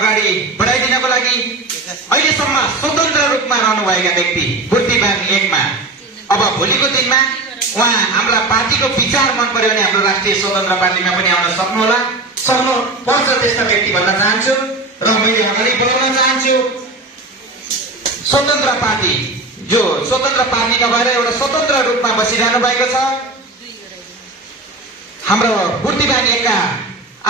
अगाडि बढाइदिनको लागि अहिलेसम्म स्वतन्त्र रूपमा रहनुभएका व्यक्ति बुद्धिमान 1 मा अब भोलिको दिनमा उहाँ हाम्रा पार्टीको विचार मन पर्यो भने हाम्रो राष्ट्रिय स्वतन्त्र पार्टीमा पनि आउन सक्नुपर्छ त्यस्ता व्यक्ति भन्न चाहन्छु र मैले अगाडि बढाउन चाहन्छु। स्वतन्त्र पार्टी जो स्वतन्त्र पार्टी नभएर एउटा स्वतन्त्र रूपमा बसिरहनु भएको छ हाम्रो बुद्धिमान 1 का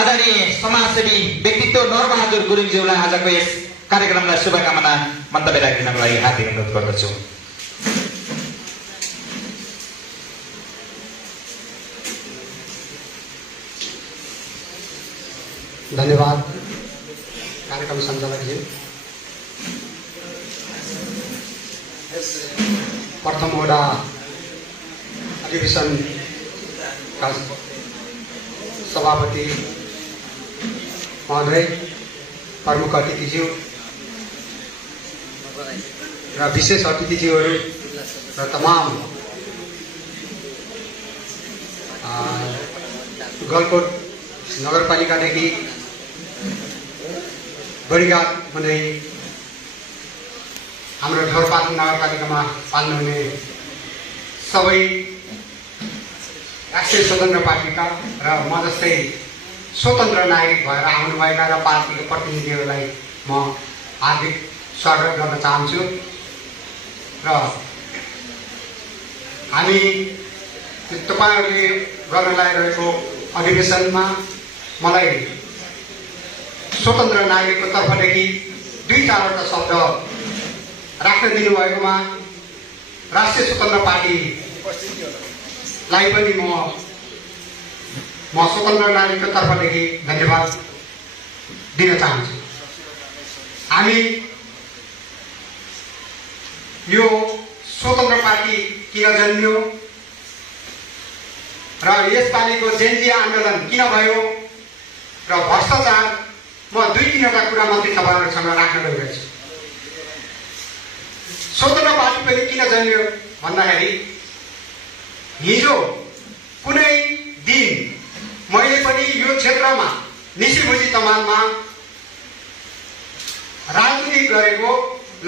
आदरणीय समाजसेवी व्यक्तित्व नरबहादुर गुरुङज्यूलाई आजको यस कार्यक्रमलाई शुभकामना मन्तव्य राखिदिनको लागि हार्दिक अनुरोध गर्दछु। धन्यवाद कार्यक्रम सञ्चालकज्यू। प्रथम वडा अधिवेशनका सभापति महोदय, प्रमुख अतिथिज्यू र विशेष अतिथिज्यूहरू र तमाम गलकोट नगरपालिकादेखि बढीघाट हुँदै हाम्रो ढोरपाटन नगरपालिकामा पाल्नुहुने सबै राष्ट्रिय स्वतन्त्र पार्टीका र म जस्तै स्वतन्त्र नागरिक भएर आउनुभएका र पार्टीको प्रतिनिधिहरूलाई म हार्दिक स्वागत गर्न चाहन्छु। र हामी तपाईहरूले गर्न लागिरहेको अधिवेशनमा मलाई स्वतन्त्र नागरिकको तर्फदेखि 2-4वटा शब्द राख्न दिनुभएकोमा राष्ट्रिय स्वतन्त्र पार्टीलाई पनि म स्वतन्त्र नागरिकको तर्फदेखि धन्यवाद दिन चाहन्छु। हामी यो स्वतन्त्र पार्टी किन जन्मियो र यसपालिको जेनजी आन्दोलन किन भयो र भ्रष्टाचार, म 2-3वटा कुरा मात्रै तपाईँहरूसँग राख्न गइरहेछु। स्वतन्त्र पार्टी पनि किन जन्मियो भन्दाखेरि हिजो कुनै दिन मैले पनि यो क्षेत्रमा निसीमुजी तमानमा राजनीति गरेको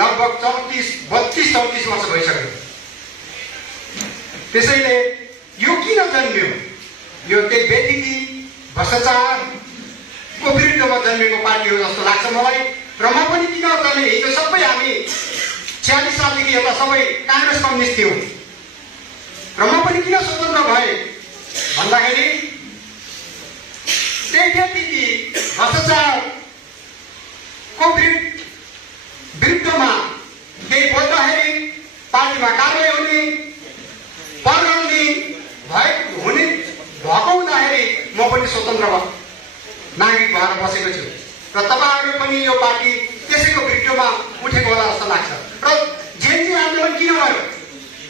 लगभग 32-34 वर्ष भइसक्यो। त्यसैले यो किन जन्मियो, यो त्यही बेटिकी भ्रष्टाचारको विरुद्धमा जन्मेको पार्टी हो जस्तो लाग्छ मलाई। र म पनि किन जन्मेँ, हिजो सबै हामी 46 सालदेखि यता सबै काङ्ग्रेस कम्युनिस्ट थियौँ र म पनि किन स्वतन्त्र भएँ भन्दाखेरि त्यही बेटिकी भ्रष्टाचारको विरुद्धमा केही बोल्दाखेरि पार्टीमा कारवाही हुने पर्ने भएको हुँदाखेरि म पनि स्वतन्त्र नागरिक भएर बसेको छु र तपाईँहरू पनि यो पार्टी त्यसैको विरुद्धमा उठेको होला जस्तो लाग्छ। र जेनजी आन्दोलन किन भयो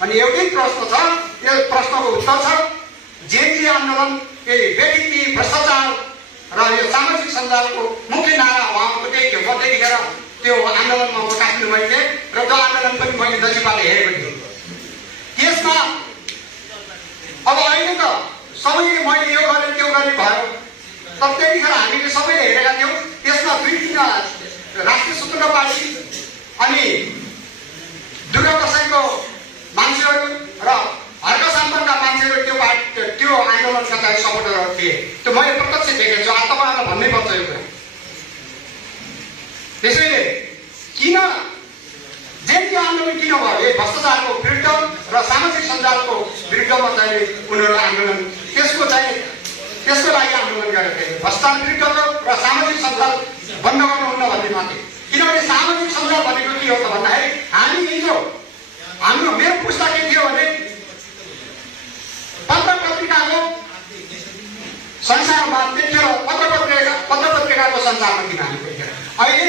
अनि एउटै प्रश्न छ, यो प्रश्नको उत्तर छ। जेनजी आन्दोलन यही बेटिकी भ्रष्टाचार र यो सामाजिक सञ्जालको मुख्य नारा उहाँको त्यही थियो। म त्यतिखेर त्यो आन्दोलनमा म काठमाडौँमा थिएँ र त्यो आन्दोलन पनि मैले नजिकबाट हेरेको थिएँ। त्यसमा अब अहिले त सबैले मैले यो गरेँ त्यो गरेँ भयो, तर त्यतिखेर हामीले सबैले हेरेका थियौँ। त्यसमा 2-3 राष्ट्रिय स्वतन्त्र पार्टी अनि दुर्गा प्रसादको मान्छेहरू र हर्क साम्पनका मान्छेहरू त्यो आन्दोलनका लागि सपोर्टरहरू थिए। त्यो मैले प्रत्यक्ष देखेको छु। आज तपाईँहरूलाई भन्नै पर्छ यो कुरा। त्यसैले किन जेनजी आन्दोलन किन भयो, यो भ्रष्टाचारको विरुद्ध र सामाजिक सञ्जालको विरुद्धमा चाहिँ उनीहरू आन्दोलन त्यसको लागि आन्दोलन गरेका थिए। भ्रष्टाचार विरुद्धको र सामाजिक सञ्जाल बन्द गर्नुहुन्न भन्ने माथि। किनभने सामाजिक सञ्जाल भनेको के हो त भन्दाखेरि हामी हिजो मेरो पुस्ता के थियो भने पत्र पत्रिकाको संसारमा त्यतिखेर पत्र पत्रिकाको संसारमा थियौँ हामी त्यतिखेर। अहिले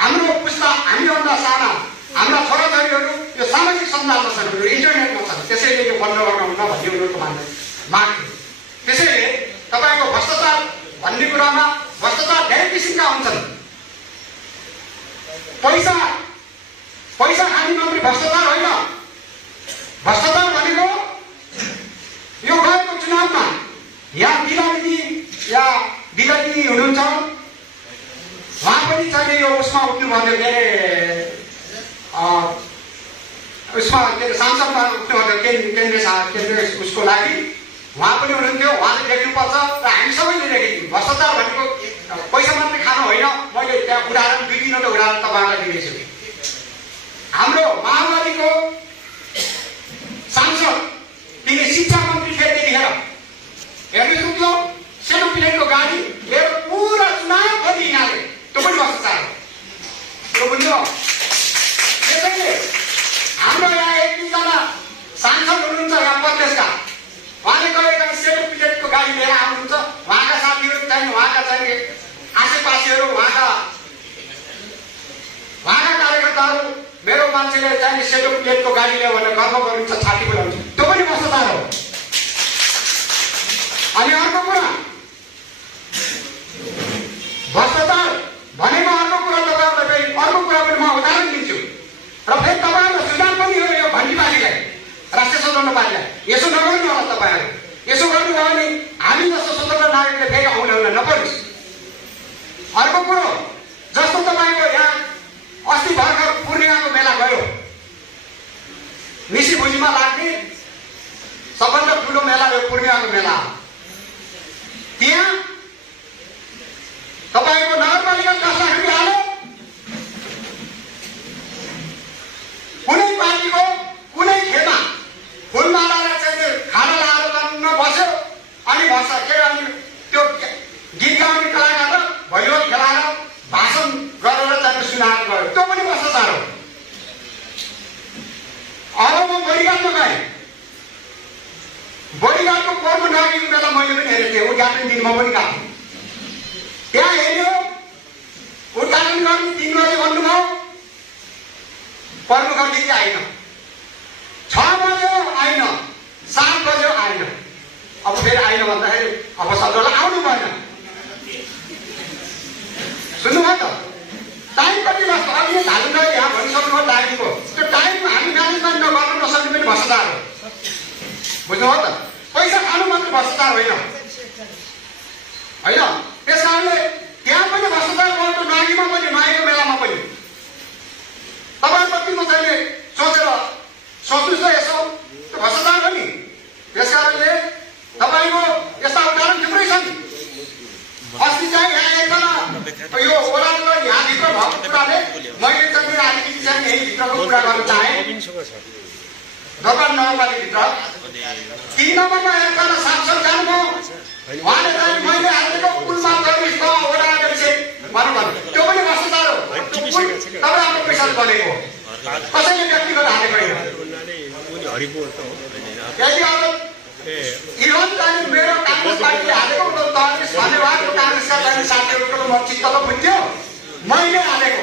हाम्रो पुस्ता हामीभन्दा साना हाम्रा छोराछोरीहरू यो सामाजिक सञ्जालमा छन्, इन्टरनेटमा छन्। त्यसैले यो बन्द गर्नुहुन्न भन्ने उनीहरूको माग थियो। त्यसैले तपाईँको भ्रष्टाचार भन्ने कुरामा भ्रष्टाचार धेरै किसिमका हुन्छन्। पैसा खाने मात्रै भ्रष्टाचार होइन। भ्रष्टाचार भनेको यो गएको चुनावमा यहाँ दिदी हुनुहुन्छ, उहाँ पनि पनि चाहिँ यो उसमा उठ्नु भन्यो के अरे उसमा के अरे सांसदमा उठ्नु भन्यो केन्द्रीय उसको लागि उहाँ पनि हुनुहुन्थ्यो। उहाँले देख्नुपर्छ र हामी सबैले देखेको भ्रष्टाचार भनेको पैसा मात्रै खानु होइन। मैले त्यहाँ उदाहरण 2-3वटा उदाहरण तपाईँहरूलाई दिनेछु। हाम्रो माओवादीको सांसद तिनी शिक्षा मन्त्री थिए त्यतिखेर। हेर्नु सक्यो सेतो प्लेटको गाडी लिएर पुरा चुनावभरि हिँडाले, त्यो पनि भ्रष्टाचार हो। त्यो पनि हो। त्यसैले हाम्रो यहाँ 1-2जना सांसद हुनुहुन्छ यहाँ प्रदेशका, उहाँले कहिलेकाहीँ सेतो प्लेटको गाडी लिएर आउनुहुन्छ। उहाँका साथीहरू चाहिँ उहाँका चाहिँ आसेपासेहरू उहाँका कार्यकर्ताहरू मेरो मान्छेले चाहिँ सेतो प्लेटको गाडी ल्यायो भनेर गर्व गर्नुहुन्छ, छाती बोलाउँछ, त्यो पनि भ्रष्टाचार हो। अनि अर्को कुरा भ्रष्टाचार भनेको अर्को कुरा तपाईँहरूलाई अर्को कुरा पनि म उदाहरण दिन्छु र फेरि तपाईँहरूलाई सुझाव पनि हो यो भण्डीपार्टीलाई, राष्ट्रिय स्वतन्त्र पार्टीलाई यसो नगर्नु होला। तपाईँहरू यसो गर्नुभयो भने हामी जस्तो स्वतन्त्र नागरिकले फेरि आउन नपरोस्। अर्को कुरो जस्तो तपाईँको यहाँ अस्ति भर्खर पूर्णिमाको मेला गयो, मिसी भुजीमा लाग्ने सबभन्दा ठुलो मेला हो पूर्णिमाको मेला। त्यहाँ तपाईँको नगरपालिका कस्ताखुरी हाल्यो, कुनै पार्टीको कुनै खेलमा फुलमालालाई चाहिँ खाना लाएर टन्न बस्यो अनि भन्छ के अनि त्यो गीत गाउने कलाकार भैलो खेलाएर भाषण गरेर चाहिँ सुनाएर गयो, त्यो पनि भ्रष्टाचार हो। अब म बडिगाडमा गएँ, बडिगाडको पर्व नगेको बेला मैले पनि हेरेको थिएँ, उद्घाटन दिनमा पनि गएको। त्यहाँ हेऱ्यो उद्घाटन गर्ने 3 बजे भन्नुभयो, पर्व गर्ने कि आएन, 6 बज्यो आएन, 7 बज्यो आएन। अब फेरि आएन भन्दाखेरि अब सबै आउनु भएन। सुन्नुभयो त, टाइम कति लाग्छ अहिले हाल्नु यहाँ भनिसक्नुभयो टाइमको, त्यो टाइम हामी म्यानेजमेन्ट नगर्नु नसक्ने पनि भ्रष्टाचार हो। बुझ्नुभयो त, पैसा खानु मात्र भ्रष्टाचार होइन होइन। त्यस कारणले त्यहाँ पनि भ्रष्टाचार गर्नु, नागीमा पनि मागेको बेलामा पनि तपाईँ कति म चाहिँ सोच्नुहोस् त यसो, त्यो भ्रष्टाचार हो नि। त्यस कारणले तपाईँको यस्ता उदाहरण थुप्रै छन्। अस्ति चाहिँ यहाँ एकजना यो ओडाको यहाँभित्र भएको कुराले मैले चाहिँ अलिकति चाहिँ यहीँभित्रको कुरा गर्न चाहेँ। दोकान नगरपालिकाभित्र 3 नम्बरमा एकजना सांसद जानुभयो, उहाँले चाहिँ मैले हालेको पुलमा गइस ओडाको विषय भन्नुभयो, त्यो पनि भ्रष्टाचार हो। त्यो पुल तपाईँ आफ्नो पैसाले बनेको हो, कसैले व्यक्तिगत हालेको होइन। यदि अब इभन चाहिँ मेरो काङ्ग्रेस पार्टीले हालेको धन्यवादको काङ्ग्रेसका चाहिँ साथीहरूको म चित्त त बुझ्थ्यो, मैले हालेको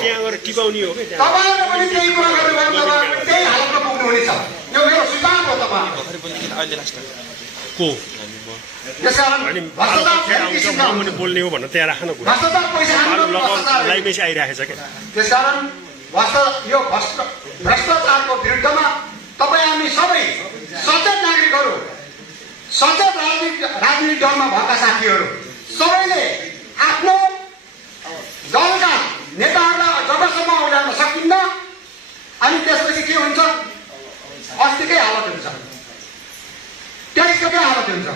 तपाईँहरूले पनि त्यही कुरा गर्नुभयो, तपाईँहरू त्यही हालतमा पुग्नुहुनेछ। यो मेरो सुझाव हो तपाईँको। त्यसकारण भ्रष्टाचार बोल्ने हो भन्न त्यहाँ राख्नु कुरा भ्रष्टाचार पैसा लाइमेसी आइरहेछ के। त्यसकारण यो भ्रष्टाचारको विरुद्धमा तपाईँ हामी सबै सचेत नागरिकहरू, सचेत राजनीतिक दलमा भएका साथीहरू सबैले आफ्नो दलका नेताहरूलाई जबसम्म उठाउन सकिन्न अनि त्यसपछि के हुन्छ, अस्तिकै हालत हुन्छ, 23 गते हालत हुन्छ,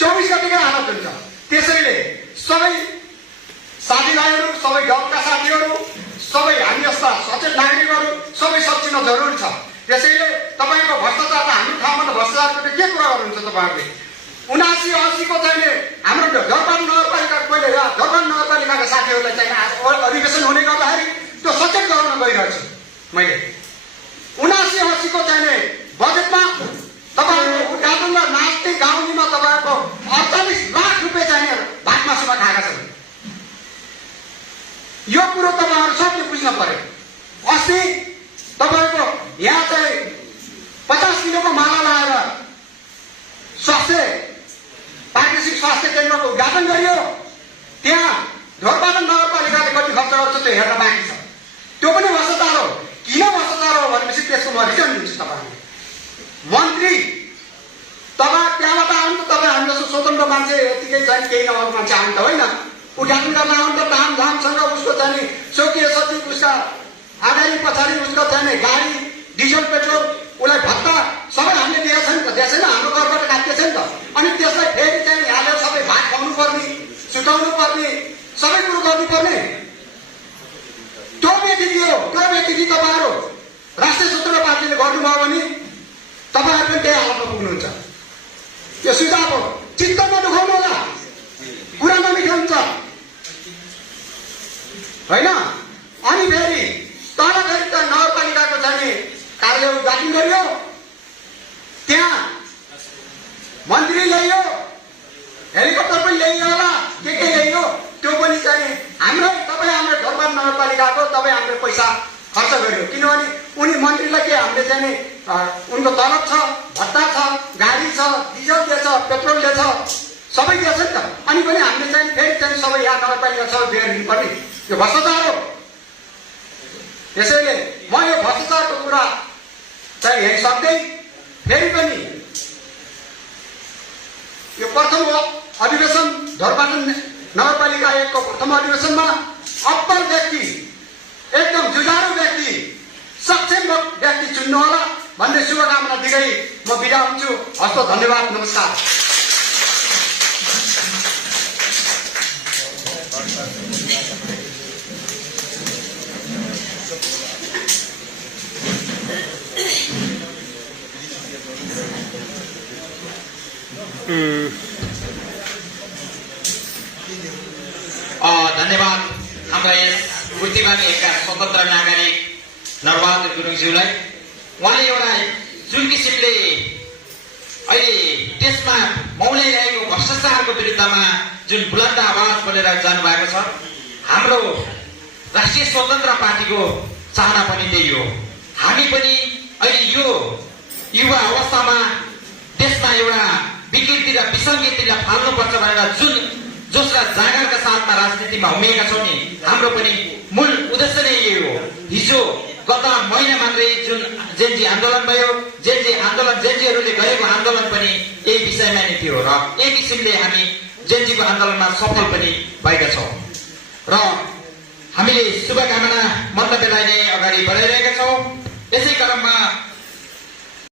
24 गतेकै हालत हुन्छ। त्यसैले सबै साथीभाइहरू, सबै दलका साथीहरू, सबै हामी जस्ता सचेत नागरिकहरू सबै सचिन जरुरी छ। त्यसैले तपाईँको भ्रष्टाचार त हाम्रो ठाउँमा त भ्रष्टाचारको के कुरा गर्नुहुन्छ तपाईँहरूले? 79-80 को चाहिँ हाम्रो धरबान नगरपालिका पहिले धरबान नगरपालिकाका साथीहरूलाई चाहिँ अधिवेशन हुने गर्दाखेरि त्यो सचेत गराउन गइरहेको छु मैले। 79-80 को चाहिँ बजेटमा तपाईँहरूको उद्घाटन र नाच्ने गाउँमा तपाईँहरूको 48 लाख रुपियाँ चाहिँ भात मासुमा खाएका छन्। यो कुरो तपाईँहरू सबले बुझ्न पर्यो। अस्ति तपाईँको यहाँ चाहिँ 50 किलोको माला लगाएर प्राकृतिक स्वास्थ्य केन्द्रको उद्घाटन गरियो। त्यहाँ ढोरपाटन नगरपालिकाले कति खर्च गर्छ त्यो हेर्न बाँकी छ। त्यो पनि भ्रष्टाचार हो। किन भ्रष्टाचार हो भनेपछि त्यसको म रिजन दिन्छु तपाईँहरूले। मन्त्री तपाईँ त्यहाँबाट आउनु त, तपाईँ हामी जस्तो स्वतन्त्र मान्छे यतिकै चाहिँ केही नभएको मान्छे आउनु त होइन, उद्घाटन गर्न आउनु त धामधामसँग उसको चाहिँ अगाडि पछाडि उसको चाहिँ गाडी डिजल पेट्रोल उसलाई भत्ता सबै हामीले दिएको छ नि त, दिएको छैन, हाम्रो घरबाट काटिएको छ नि त। अनि त्यसलाई फेरि चाहिँ हालेर सबै भात खुवाउनु पर्ने, सुताउनु पर्ने, सबै कुरो गर्नुपर्ने। त्यो व्यक्ति तपाईँहरू राष्ट्रिय स्वतन्त्र पार्टीले गर्नुभयो भने तपाईँहरू पनि त्यही हालतमा पुग्नुहुन्छ। यो सुझाव हो, चित्तमा दुखाउनु होला, कुरा नमिठो हुन्छ होइन। अनि फेरि तल फेरि त नगरपालिकाको चाहिँ कार्य उद्घाटन गरियो, त्यहाँ मन्त्री ल्याइयो, हेलिकप्टर पनि ल्याइयो होला, के ल्याइयो, त्यो पनि चाहिँ तपाईँ हाम्रो धर्म नगरपालिकाको तपाईँ हाम्रो पैसा खर्च गर्यो। किनभने उनी मन्त्रीलाई के हामीले चाहिँ उनको तलब छ, भत्ता छ, गाडी छ, डिजल दिएछ, पेट्रोल दिएछ, सबै दिएछ नि त। अनि पनि हामीले चाहिँ फेरि चाहिँ सबै यहाँ नगरपालिका सबै बिहेर दिनुपर्ने, यो भ्रष्टाचार हो। त्यसैले म यो भ्रष्टाचारको कुरा चाहिँ यही सक्दै फेरि पनि यो प्रथम अधिवेशन धर्मपाटन नगरपालिका 1 को प्रथम अधिवेशनमा अब्बल व्यक्ति, एकदम जुझारु व्यक्ति, सक्षम व्यक्ति चुन्नु होला भन्ने शुभकामना दिँदै म बिदा हुन्छु। हस्त, धन्यवाद, नमस्कार। धन्यवाद हाम्रा यस बुद्धिमान एकका स्वतन्त्र नागरिक नरबहादुर गुरुङज्यूलाई। उहाँले एउटा जुन किसिमले अहिले देशमा मौलाइरहेको भ्रष्टाचारको विरुद्धमा जुन बुलन्द आवाज बोलेर जानुभएको छ, हाम्रो राष्ट्रिय स्वतन्त्र पार्टीको चाहना पनि त्यही हो। हामी पनि अहिले यो युवा अवस्थामा देशमा एउटा विकृति र विसङ्गतिलाई फाल्नुपर्छ भनेर जुन जोस र जागरका साथमा राजनीतिमा उभिएका छौँ नि, हाम्रो पनि मूल उद्देश्य नै यही हो। हिजो गत महिना मात्रै जुन जेनजी आन्दोलन भयो, जेनजीहरूले गरेको आन्दोलन पनि यही विषयमा नै थियो र यही किसिमले हामी जेनजीको आन्दोलनमा सफल पनि भएका छौँ र हामीले शुभकामना मन्तव्यलाई नै अगाडि बढाइरहेका छौँ। यसै क्रममा